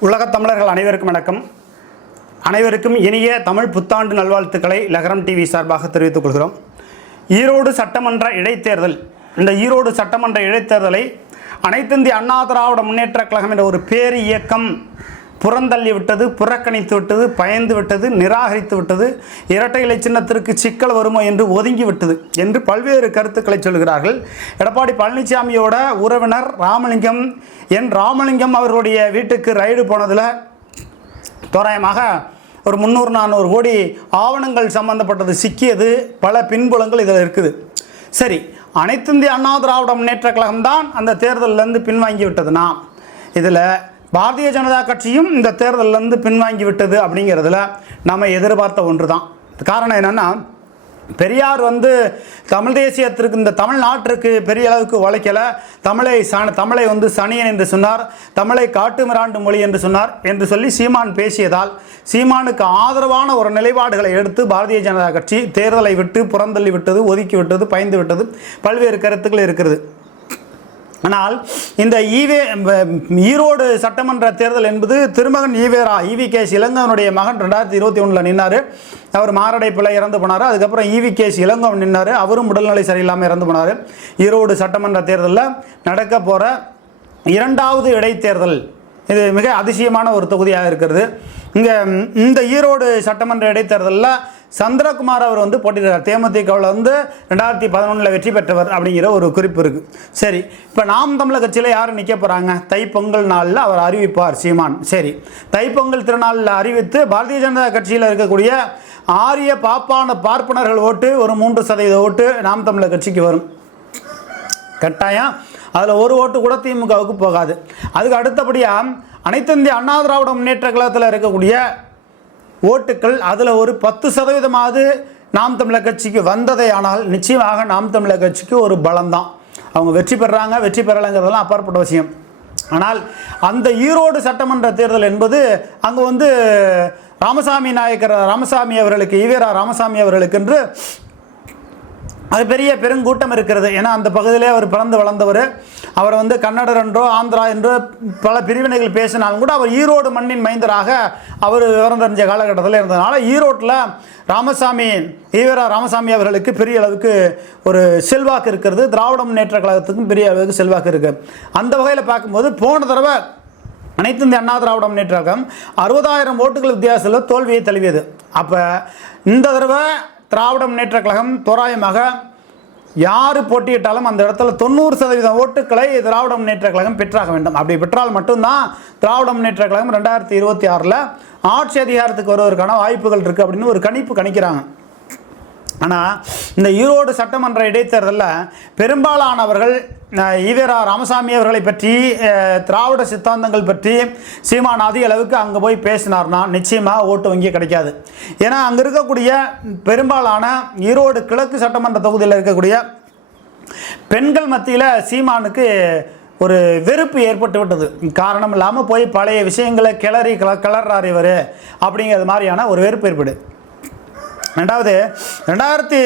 உலகத் தமிழர்கள் அனைவருக்கும் வணக்கம். அனைவருக்கும் இனிய தமிழ் புத்தாண்டு நல்வாழ்த்துக்களை லகரம் டிவி சார்பாக தெரிவித்துக் கொள்கிறோம். ஈரோடு சட்டமன்ற இடைத்தேர்தல். இந்த ஈரோடு சட்டமன்ற இடைத்தேர்தலை அனைத்திந்திய அண்ணா திராவிட முன்னேற்றக் கழகம் என்ற ஒரு பேர் இயக்கம் புறந்தள்ளி விட்டது புறக்கணித்து விட்டது பயந்து விட்டது நிராகரித்து விட்டது. இரட்டை இலை சின்னத்திற்கு சிக்கல் வருமோ என்று ஒதுங்கி விட்டது என்று பல்வேறு கருத்துக்களை சொல்கிறார்கள். எடப்பாடி பழனிசாமியோட உறவினர் ராமலிங்கம் என் ராமலிங்கம் அவர்களுடைய வீட்டுக்கு ரைடு போனதில் தோராயமாக ஒரு முந்நூறு நானூறு கோடி ஆவணங்கள் சம்பந்தப்பட்டது சிக்கியது. பல பின்புலங்கள் இதில் இருக்குது. சரி அனைத்திந்திய அண்ணா திராவிட முன்னேற்ற கழகம் தான் அந்த தேர்தலிலேருந்து பின்வாங்கி விட்டதுனா இதில் பாரதிய ஜனதா கட்சியும் இந்த தேர்தலிருந்து பின்வாங்கி விட்டது அப்படிங்கிறதுல நம்ம எதிர்பார்த்த ஒன்று தான் காரணம் என்னென்னா பெரியார் வந்து தமிழ் தேசியத்திற்கு இந்த தமிழ்நாட்டிற்கு பெரிய அளவுக்கு உழைக்கலை. தமிழை ச தமிழை வந்து சனியன் என்று சொன்னார். தமிழை காட்டு மிராண்டு மொழி என்று சொன்னார் என்று சொல்லி சீமான் பேசியதால் சீமானுக்கு ஆதரவான ஒரு நிலைப்பாடுகளை எடுத்து பாரதிய ஜனதா கட்சி தேர்தலை விட்டு புறந்தள்ளி விட்டது ஒதுக்கி விட்டது பயந்து விட்டது. பல்வேறு கருத்துக்கள் இருக்கிறது. ஆனால் இந்த ஈவே ஈரோடு சட்டமன்ற தேர்தல் என்பது திருமகன் ஈவேரா இவி கேஸ் இளங்கவனுடைய மகன் ரெண்டாயிரத்தி இருபத்தி ஒன்றில் நின்னார். அவர் மாரடைப்பில் இறந்து போனார். அதுக்கப்புறம் இவி கேஸ் இளங்கவன் நின்னார். அவரும் உடல்நிலை சரியில்லாமல் இறந்து போனார். ஈரோடு சட்டமன்ற தேர்தலில் நடக்க போகிற இரண்டாவது இடைத்தேர்தல். இது மிக அதிசயமான ஒரு தொகுதியாக இருக்கிறது. இங்கே இந்த ஈரோடு சட்டமன்ற இடைத்தேர்தலில் சந்திரகுமார் அவர் வந்து போட்டியிடுறார். தேமுதிகவில் வந்து ரெண்டாயிரத்தி பதினொன்றில் வெற்றி பெற்றவர் அப்படிங்கிற ஒரு குறிப்பு இருக்குது சரி இப்போ நாம் தமிழக கட்சியில் யார் நிற்க போகிறாங்க தைப்பொங்கல் நாளில் அவர் அறிவிப்பார் சீமான். சரி தைப்பொங்கல் திருநாளில் அறிவித்து பாரதிய ஜனதா கட்சியில் இருக்கக்கூடிய ஆரிய பாப்பான பார்ப்பனர்கள் ஓட்டு ஒரு மூன்று சதவீத ஓட்டு நாம் தமிழக கட்சிக்கு வரும். கட்டாயம் அதில் ஒரு ஓட்டு கூட திமுகவுக்கு போகாது. அதுக்கு அடுத்தபடியாக அனைத்து இந்திய அண்ணா திராவிட முன்னேற்ற கழகத்தில் இருக்கக்கூடிய ஓட்டுக்கள் அதில் ஒரு பத்து சதவீதமாவது நாம் தமிழர் கட்சிக்கு வந்ததே ஆனால் நிச்சயமாக நாம் தமிழர் கட்சிக்கு ஒரு பலம்தான். அவங்க வெற்றி பெறாங்க வெற்றி பெறலைங்கிறதெல்லாம் அப்பாற்பட்ட விஷயம். ஆனால் அந்த ஈரோடு சட்டமன்ற தேர்தல் என்பது அங்கே வந்து ராமசாமி நாயக்கர் ராமசாமி அவர்களுக்கு ஈவேரா ராமசாமி அவர்களுக்கு என்று அது பெரிய பெருங்கூட்டம் இருக்கிறது. ஏன்னா அந்த பகுதியிலே அவர் பிறந்து வளர்ந்தவர். அவர் வந்து கன்னடர் என்றோ ஆந்திரா என்றோ பல பிரிவினைகள் பேசினாலும் கூட அவர் ஈரோடு மண்ணின் மைந்தராக அவர் விவரம் தெரிஞ்ச காலகட்டத்தில் இருந்ததுனால ஈரோட்டில் ராமசாமி ஈவரா ராமசாமி அவர்களுக்கு பெரிய அளவுக்கு ஒரு செல்வாக்கு இருக்கிறது. திராவிட முன்னேற்ற கழகத்துக்கும் பெரிய அளவுக்கு செல்வாக்கு இருக்குது அந்த வகையில் பார்க்கும்போது போன தடவை அனைத்து இந்த அண்ணா திராவிட முன்னேற்ற கழகம் அறுபதாயிரம் ஓட்டுகள் வித்தியாசத்தில் தோல்வியை தழுவியது. அப்போ இந்த தடவை திராவிட முன்னேற்ற கழகம் தோராயமாக யார் போட்டியிட்டாலும் அந்த இடத்துல தொண்ணூறு சதவீதம் ஓட்டுக்களை திராவிட முன்னேற்ற கழகம் பெற்றாக வேண்டும். அப்படி பெற்றால் மட்டும்தான் திராவிட முன்னேற்ற கழகம் ரெண்டாயிரத்தி இருபத்தி ஆறில் ஆட்சி அதிகாரத்துக்கு வருவதற்கான வாய்ப்புகள் இருக்குது அப்படின்னு ஒரு கணிப்பு கணிக்கிறாங்க. ஆனால் இந்த ஈரோடு சட்டமன்ற இடைத்தேர்தலில் பெரும்பாலானவர்கள் ஈவேரா ராமசாமி அவர்களை பற்றி திராவிட சித்தாந்தங்கள் பற்றி சீமான் அதிக அளவுக்கு அங்கே போய் பேசினார்னா நிச்சயமாக ஓட்டு வங்கி கிடைக்காது. ஏன்னா அங்கே இருக்கக்கூடிய பெரும்பாலான ஈரோடு கிழக்கு சட்டமன்ற தொகுதியில் இருக்கக்கூடிய பெண்கள் மத்தியில் சீமானுக்கு ஒரு வெறுப்பு ஏற்பட்டு விட்டது. காரணம் இல்லாமல் போய் பழைய விஷயங்களை கிளறி கிள கிளறார் இவர். அப்படிங்கிறது மாதிரியான ஒரு வெறுப்பு ஏற்படு. ரெண்டாவது ரெண்டாயிரத்தி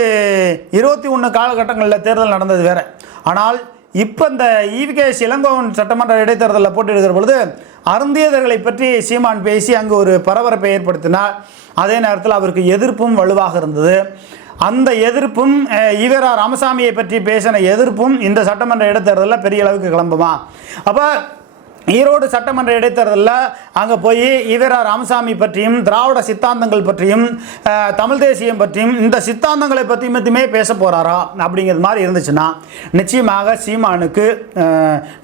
இருபத்தி ஒன்று காலகட்டங்களில் தேர்தல் நடந்தது வேற. ஆனால் இப்போ இந்த இவிகேஎஸ் இளங்கோவன் சட்டமன்ற இடைத்தேர்தலில் போட்டியிடுகிற பொழுது அருந்தியதர்களை பற்றி சீமான் பேசி அங்கு ஒரு பரபரப்பை ஏற்படுத்தினார். அதே நேரத்தில் அவருக்கு எதிர்ப்பும் வலுவாக இருந்தது. அந்த எதிர்ப்பும் ஈவரா ராமசாமியை பற்றி பேசின எதிர்ப்பும் இந்த சட்டமன்ற இடைத்தேர்தலில் பெரிய அளவுக்கு கிளம்புமா? அப்போ ஈரோடு சட்டமன்ற இடைத்தேர்தலில் அங்கே போய் ஈவரா ராமசாமி பற்றியும் திராவிட சித்தாந்தங்கள் பற்றியும் தமிழ் தேசியம் பற்றியும் இந்த சித்தாந்தங்களை பற்றி மட்டுமே பேச போகிறாரா அப்படிங்கிறது மாதிரி இருந்துச்சுன்னா நிச்சயமாக சீமானுக்கு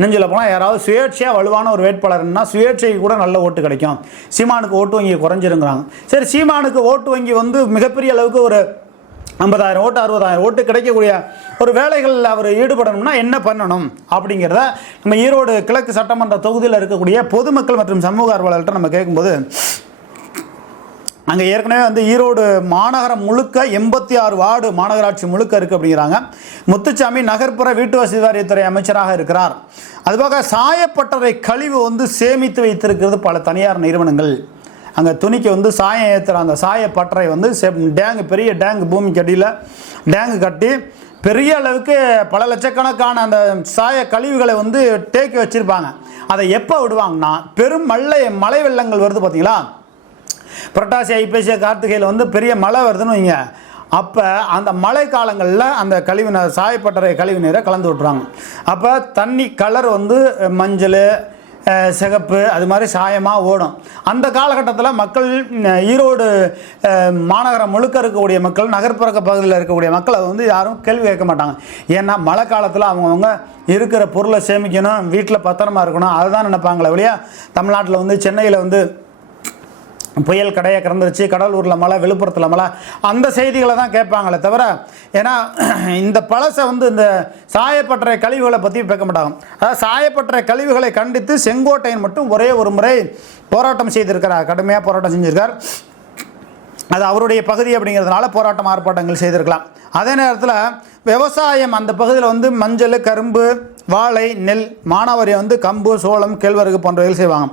நெஞ்சில் சொல்ல போனால் யாராவது சுயேட்சையாக வலுவான ஒரு வேட்பாளர்னா சுயேட்சைக்கு கூட நல்ல ஓட்டு கிடைக்கும். சீமானுக்கு ஓட்டு வங்கி குறைஞ்சிருங்கிறாங்க. சரி சீமானுக்கு ஓட்டு வங்கி வந்து மிகப்பெரிய அளவுக்கு ஒரு ஐம்பதாயிரம் ஓட்டு அறுபதாயிரம் ஓட்டு கிடைக்கக்கூடிய ஒரு வேலைகளில் அவர் ஈடுபடணும்னா என்ன பண்ணணும் அப்படிங்கிறத நம்ம ஈரோடு கிழக்கு சட்டமன்ற தொகுதியில் இருக்கக்கூடிய பொதுமக்கள் மற்றும் சமூக ஆர்வலர்கிட்ட நம்ம கேட்கும்போது அங்கே ஏற்கனவே வந்து ஈரோடு மாநகரம் முழுக்க எண்பத்தி ஆறு வார்டு மாநகராட்சி முழுக்க இருக்குது அப்படிங்கிறாங்க. முத்துச்சாமி நகர்ப்புற வீட்டு வசதி வாரியத்துறை அமைச்சராக இருக்கிறார். அதுபோக சாயப்பட்டறை கழிவு வந்து சேமித்து வைத்திருக்கிறது பல தனியார் நிறுவனங்கள். அங்கே துணிக்கு வந்து சாயம் ஏற்றுற அந்த சாயப்பட்டறை வந்து டேங்கு பெரிய டேங்கு பூமிக்கு அடியில். டேங்கு கட்டி பெரிய அளவுக்கு பல லட்சக்கணக்கான அந்த சாய கழிவுகளை வந்து தேக்கி வச்சுருப்பாங்க. அதை எப்போ விடுவாங்கன்னா பெரும் மழை மழை வெள்ளங்கள் வருது பார்த்தீங்களா புரட்டாசி ஐப்பேசிய கார்த்திகையில் வந்து பெரிய மழை வருதுன்னு வைங்க. அப்போ அந்த மழை காலங்களில் அந்த கழிவுநீர் சாயப்பட்டறை கழிவு நீரை கலந்து விட்ருவாங்க அப்போ தண்ணி கலர் வந்து மஞ்சள் சிகப்பு அது மாதிரி சாயமாக ஓடும். அந்த காலகட்டத்தில் மக்கள் ஈரோடு மாநகரம் முழுக்க இருக்கக்கூடிய மக்கள் நகர்ப்புற பகுதியில் இருக்கக்கூடிய மக்கள் அதை வந்து யாரும் கேள்வி கேட்க மாட்டாங்க. ஏன்னா மழை காலத்தில் அவங்கவுங்க இருக்கிற பொருளை சேமிக்கணும் வீட்டில் பத்திரமா இருக்கணும் அதுதான் நினைப்பாங்களே ஒழிய தமிழ்நாட்டில் வந்து சென்னையில் வந்து புயல் கடையை கிடந்துருச்சு கடலூரில் மழை விழுப்புரத்தில் மழை. அந்த செய்திகளை தான் கேட்பாங்களே தவிர ஏன்னா இந்த பழசை வந்து இந்த சாயப்பட்டறை கழிவுகளை பற்றி பேக்க மாட்டாங்க. அதாவது சாயப்பட்டறை கழிவுகளை கண்டித்து செங்கோட்டையன் மட்டும் ஒரே ஒரு முறை போராட்டம் செய்திருக்கிறார். கடுமையாக போராட்டம் செஞ்சுருக்கார். அது அவருடைய பகுதி அப்படிங்கிறதுனால போராட்டம் ஆர்ப்பாட்டங்கள் செய்திருக்கலாம். அதே நேரத்தில் விவசாயம் அந்த பகுதியில் வந்து மஞ்சள் கரும்பு வாழை நெல் மானாவாரி வந்து கம்பு சோளம் கேழ்வரகு போன்றவைகள் செய்வாங்க.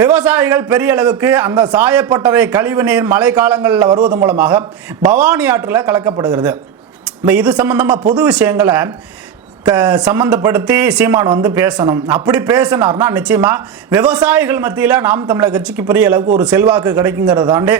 விவசாயிகள் பெரிய அளவுக்கு அந்த சாயப்பட்டறை கழிவு நீர் மழை காலங்களில் வருவது மூலமாக பவானி ஆற்றில் கலக்கப்படுகிறது. இப்போ இது சம்பந்தமாக பொது விஷயங்களை க சம்மந்தப்படுத்தி சீமான் வந்து பேசணும். அப்படி பேசினார்னா நிச்சயமாக விவசாயிகள் மத்தியில் நாம் தமிழர் கட்சிக்கு பெரிய அளவுக்கு ஒரு செல்வாக்கு கிடைக்குங்கிறதாண்டி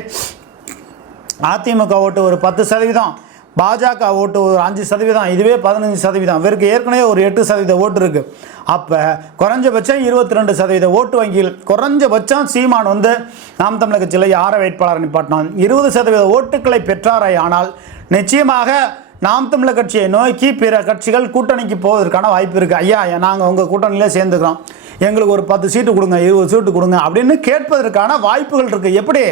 அதிமுக ஓட்டு ஒரு பத்து சதவீதம் பாஜக ஓட்டு ஒரு அஞ்சு சதவீதம் இதுவே பதினஞ்சு சதவீதம். இவருக்கு ஏற்கனவே ஒரு எட்டு சதவீத ஓட்டு இருக்குது அப்போ குறைஞ்சபட்சம் இருபத்தி ரெண்டு சதவீத ஓட்டு வங்கியில் குறைஞ்சபட்சம் சீமான் வந்து நாம் தமிழக கட்சியில் ஆற வேட்பாளர் நிப்பாட்டினான். இருபது சதவீத ஓட்டுக்களை பெற்றாரே ஆனால் நிச்சயமாக நாம் தமிழர் கட்சியை நோக்கி பிற கட்சிகள் கூட்டணிக்கு போவதற்கான வாய்ப்பு இருக்குது ஐயா நாங்கள் உங்கள் கூட்டணியிலே சேர்ந்துக்கிறோம். எங்களுக்கு ஒரு பத்து சீட்டு கொடுங்க இருபது சீட்டு கொடுங்க அப்படின்னு கேட்பதற்கான வாய்ப்புகள் இருக்குது எப்படி?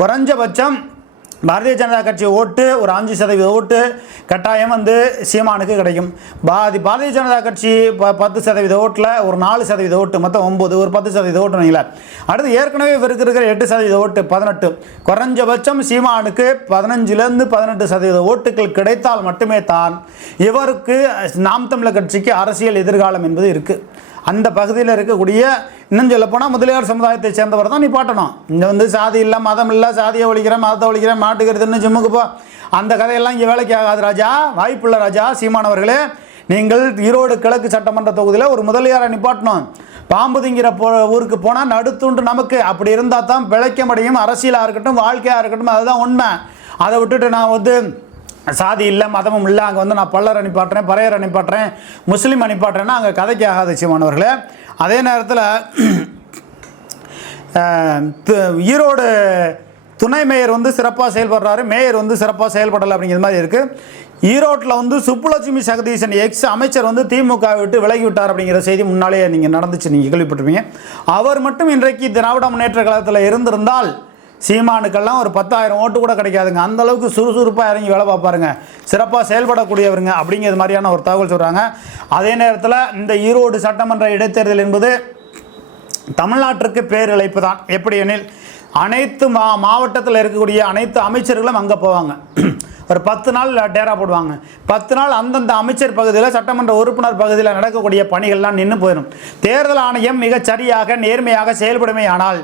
குறைஞ்சபட்சம் பாரதிய ஜனதா கட்சி ஓட்டு ஒரு அஞ்சு சதவீத ஓட்டு கட்டாயம் வந்து சீமானுக்கு கிடைக்கும். பாதி பாரதிய ஜனதா கட்சி ப பத்து சதவீத ஓட்டில் ஒரு நாலு சதவீத ஓட்டு மொத்தம் ஒம்பது ஒரு பத்து சதவீத ஓட்டு வைங்களேன். அடுத்து ஏற்கனவே இவருக்கு இருக்கிற எட்டு சதவீத ஓட்டு பதினெட்டு. குறைஞ்சபட்சம் சீமானுக்கு பதினஞ்சுலேருந்து பதினெட்டு சதவீத ஓட்டுகள் கிடைத்தால் மட்டுமே தான் இவருக்கு நாம் தமிழர் கட்சிக்கு அரசியல் எதிர்காலம் என்பது இருக்குது அந்த பகுதியில் இருக்கக்கூடிய இன்னும் சொல்லப்போனால் முதலியார் சமுதாயத்தை சேர்ந்தவர் தான் நிப்பாட்டணும் இங்கே வந்து சாதி இல்லை மதம் இல்லை சாதியை ஒழிக்கிறேன் மதத்தை ஒழிக்கிறேன் மாட்டுக்கிறதுன்னு ஜிம்முக்கு போ. அந்த கதையெல்லாம் இங்கே வேலைக்கு ஆகாது ராஜா. வாய்ப்புள்ள ராஜா சீமானவர்களே நீங்கள் ஈரோடு கிழக்கு சட்டமன்ற தொகுதியில் ஒரு முதலியாரை நிப்பாட்டணும். பாம்பு திங்கிற போ ஊருக்கு போனால் நடுத்துண்டு நமக்கு. அப்படி இருந்தால் தான் பிழைக்க முடியும். அரசியலாக இருக்கட்டும் வாழ்க்கையாக இருக்கட்டும் அதுதான் உண்மை. அதை விட்டுட்டு நான் வந்து சாதி இல்லை மதமும் இல்லை அங்கே வந்து நான் பல்லர் அனுப்பாட்டுறேன் பறையர் அனுப்பாட்டுறேன் முஸ்லீம் அனுப்பாட்டுறேன்னா அங்கே கதைக்கு ஆகாத சீமானவர்களே. அதே நேரத்தில் ஈரோடு துணை மேயர் வந்து சிறப்பாக செயல்படுறாரு மேயர் வந்து சிறப்பாக செயல்படலை அப்படிங்கிற மாதிரி இருக்குது ஈரோட்டில் வந்து சுப்புலட்சுமி சகதீசன் எக்ஸ் அமைச்சர் வந்து திமுக விட்டு விலகி விட்டார் அப்படிங்கிற செய்தி முன்னாலேயே நீங்கள் நடந்துச்சு நீங்கள் கேள்விப்பட்டிருப்பீங்க. அவர் மட்டும் இன்றைக்கு திராவிட முன்னேற்ற கழகத்தில் இருந்திருந்தால் சீமானுக்கெல்லாம் ஒரு பத்தாயிரம் ஓட்டு கூட கிடைக்காதுங்க. அந்த அளவுக்கு சுறுசுறுப்பாக இறங்கி வேலை பார்ப்பாருங்க. சிறப்பாக செயல்படக்கூடியவருங்க அப்படிங்கிறது மாதிரியான ஒரு தகவல் சொல்கிறாங்க அதே நேரத்தில் இந்த ஈரோடு சட்டமன்ற இடைத்தேர்தல் என்பது தமிழ்நாட்டிற்கு பேரிழைப்பு தான். எப்படி எனில் அனைத்து மா மாவட்டத்தில் இருக்கக்கூடிய அனைத்து அமைச்சர்களும் அங்கே போவாங்க. ஒரு பத்து நாள் டேரா போடுவாங்க. பத்து நாள் அந்தந்த அமைச்சர் பகுதியில் சட்டமன்ற உறுப்பினர் பகுதியில் நடக்கக்கூடிய பணிகள்லாம் நின்று போயிடும் தேர்தல் ஆணையம் மிகச் சரியாக நேர்மையாக செயல்படுமையானால் ஆனால்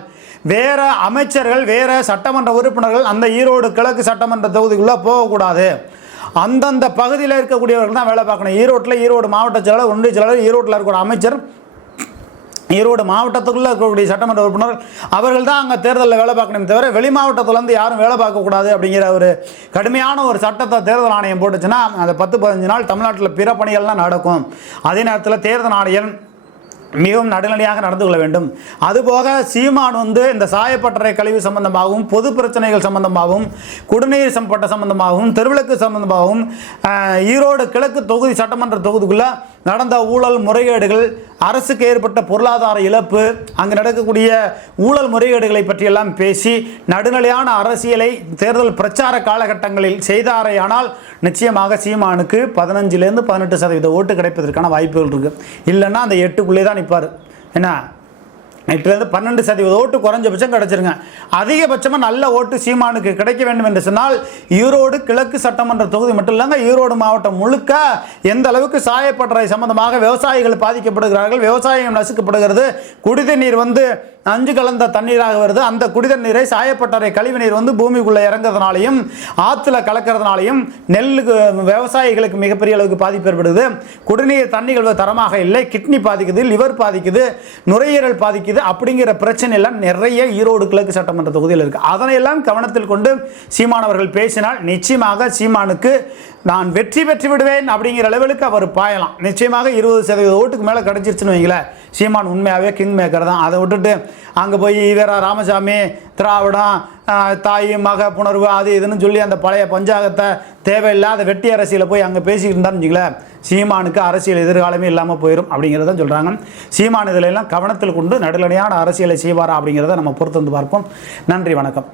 வேற அமைச்சர்கள் வேற சட்டமன்ற உறுப்பினர்கள் அந்த ஈரோடு கிழக்கு சட்டமன்ற தொகுதிக்குள்ளே போகக்கூடாது. அந்தந்த பகுதியில் இருக்கக்கூடியவர்கள் தான் வேலை பார்க்கணும். ஈரோட்டில் ஈரோடு மாவட்ட செயலாளர் ஒன்றிய செயலாளர் ஈரோட்டில் இருக்கிற அமைச்சர் ஈரோடு மாவட்டத்துக்குள்ளே இருக்கக்கூடிய சட்டமன்ற உறுப்பினர் அவர்கள் தான் அங்கே தேர்தலில் வேலை பார்க்கணுமே தவிர வெளி மாவட்டத்துலேருந்து யாரும் வேலை பார்க்கக்கூடாது அப்படிங்கிற ஒரு கடுமையான ஒரு சட்டத்தை தேர்தல் ஆணையம் போட்டுச்சுன்னா அந்த பத்து பதினஞ்சு நாள் தமிழ்நாட்டில் பிற பணிகள்லாம் நடக்கும். அதே நேரத்தில் தேர்தல் ஆணையம் மிகவும் நடுநிலையாக நடந்து கொள்ள வேண்டும். அதுபோக சீமான் வந்து இந்த சாயப்பட்டறை கழிவு சம்பந்தமாகவும் பொது பிரச்சனைகள் சம்பந்தமாகவும் குடிநீர் சம்பட்ட சம்பந்தமாகவும் தெருவிளக்கு சம்பந்தமாகவும் ஈரோடு கிழக்கு தொகுதி சட்டமன்ற தொகுதிக்குள்ளே நடந்த ஊழல் முறைகேடுகள் அரசுக்கு ஏற்பட்ட பொருளாதார இழப்பு அங்கு நடக்கக்கூடிய ஊழல் முறைகேடுகளை பற்றியெல்லாம் பேசி நடுநிலையான அரசியலை தேர்தல் பிரச்சார காலகட்டங்களில் செய்தாரேயானால் நிச்சயமாக சீமானுக்கு பதினஞ்சுலேருந்து பதினெட்டு சதவீத ஓட்டு கிடைப்பதற்கான வாய்ப்புகள் இருக்குது இல்லைன்னா அந்த எட்டுக்குள்ளே தான் நிற்பார் என்ன? எட்டுலேருந்து பன்னெண்டு சதவீத ஓட்டு குறைஞ்சபட்சம் கிடச்சிருங்க. அதிகபட்சமாக நல்ல ஓட்டு சீமானுக்கு கிடைக்க வேண்டும் என்று சொன்னால் ஈரோடு கிழக்கு சட்டமன்ற தொகுதி மட்டும் இல்லைங்க ஈரோடு மாவட்டம் முழுக்க எந்த அளவுக்கு சாயப்பட்டறை சம்பந்தமாக விவசாயிகள் பாதிக்கப்படுகிறார்கள் விவசாயம் நசுக்கப்படுகிறது குடிதுநீர் வந்து நஞ்சு கலந்த தண்ணீராக வருது. அந்த குடித நீரை சாயப்பட்டறை கழிவு நீர் வந்து பூமிக்குள்ளே இறங்குறதுனாலையும் ஆற்றுல கலக்கிறதுனாலையும் நெல்லுக்கு விவசாயிகளுக்கு மிகப்பெரிய அளவுக்கு பாதிப்பு ஏற்படுது. குடிநீர் தண்ணிகள் தரமாக இல்லை. கிட்னி பாதிக்குது லிவர் பாதிக்குது நுரையீரல் பாதிக்குது அப்படிங்கிற பிரச்சனை எல்லாம் நிறைய ஈரோடு கிழக்கு சட்டமன்ற தொகுதியில் இருக்குது அதனையெல்லாம் கவனத்தில் கொண்டு சீமானவர்கள் பேசினால் நிச்சயமாக சீமானுக்கு நான் வெற்றி பெற்று விடுவேன் அப்படிங்கிற லெவலுக்கு அவர் பாயலாம். நிச்சயமாக இருபது சதவீத ஓட்டுக்கு மேலே கிடச்சிருச்சுன்னு வைங்களேன். சீமான் உண்மையாகவே கிங் மேக்கர் தான். அதை விட்டுட்டு அங்கே போய் ஈவேரா ராமசாமி திராவிடம் தாய் மக புணர்வு அது இதுன்னு சொல்லி அந்த பழைய பஞ்சாகத்தை தேவையில்லாத வெட்டி அரசியலில் போய் அங்கே பேசிக்கிட்டு இருந்தான்னு வச்சுங்களேன் சீமானுக்கு அரசியல் எதிர்காலமே இல்லாமல் போயிடும் அப்படிங்கிறத சொல்கிறாங்க சீமான் இதில் எல்லாம் கவனத்தில் கொண்டு நடுநிலையான அரசியலை செய்வாரா அப்படிங்கிறத நம்ம பொறுத்து வந்து பார்ப்போம். நன்றி வணக்கம்.